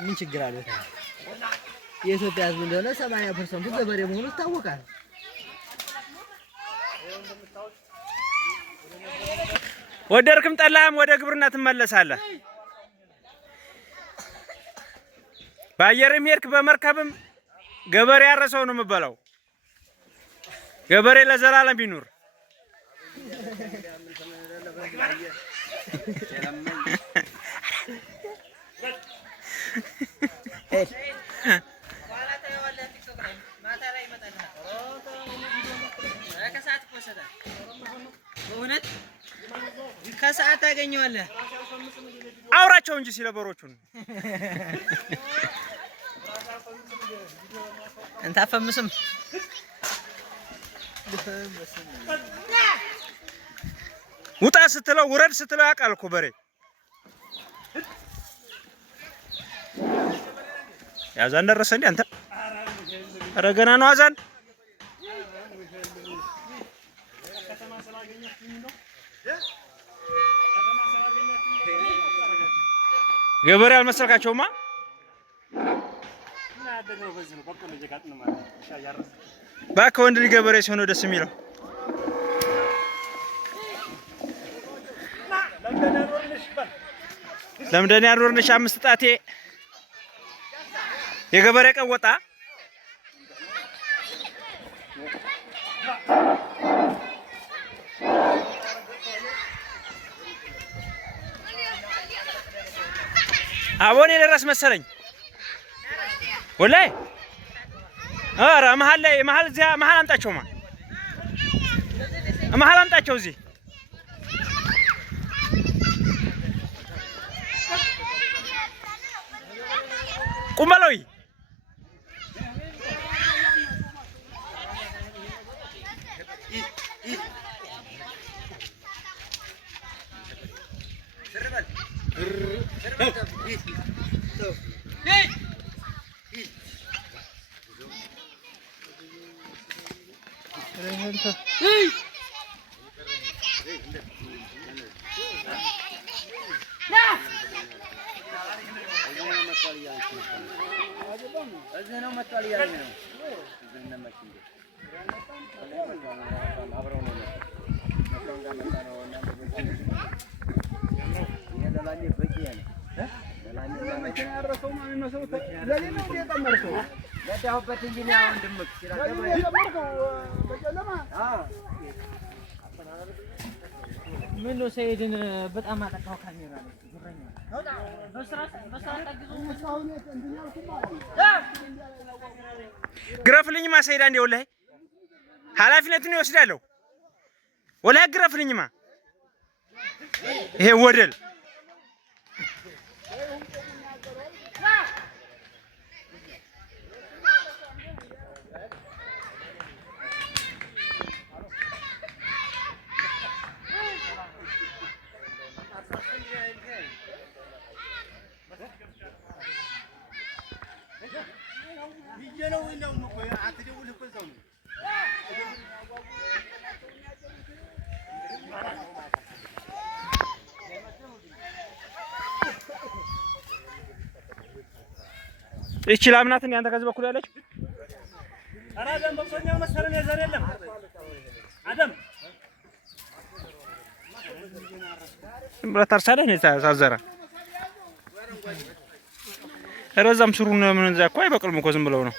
ምን ችግር አለው? የኢትዮጵያ ሕዝብ እንደሆነ 80% ገበሬ መሆኑ ይታወቃል። ወደድክም ጠላህም ወደ ግብርና ትመለሳለህ። በአየርም ሄድክ በመርከብም ገበሬ ያረሰው ነው የምበላው። ገበሬ ለዘላለም ቢኖር ከሰዓት ታገኘዋለህ። አውራቸው እንጂ ሲለበሮቹን እንታፈምስም ውጣ ስትለው ውረድ ስትለው ያውቃል እኮ በሬ። ያዛን ደረሰ እንዴ አንተ? ኧረ ገና ነው አዛን። ገበሬ አልመሰልካቸውማ። እባክህ ወንድ ልጅ ገበሬ ሲሆን ደስ የሚለው። ለምደን ያኖርንሽ 5 ጣቴ የገበሬ ቀን ወጣ። አቦኔ ደረስ መሰለኝ ወላሂ። ኧረ መሀል ላይ መሀል እዚያ መሀል አምጣቸውማ፣ መሀል አምጣቸው እዚህ ቁመሎይ ምን ነው ሰይድን በጣም አጠቃው ካሜራ ነው ጉረኛ ግረፍልኝማ ሰይድ አንዴ ወላሂ ኃላፊነቱን ይወስዳለሁ። ወላሂ ግረፍልኝማ ይሄ ወደል እቺ ላምናት እንዴ አንተ ከዚህ በኩል ያለች አራደም በሶኛው መሰለን የዘር የለም አደም ብራታርሳለ ነው ታዛራ ረዛም ስሩን ምን እንዛ እኮ አይበቅልም እኮ ዝም ብለው ነው።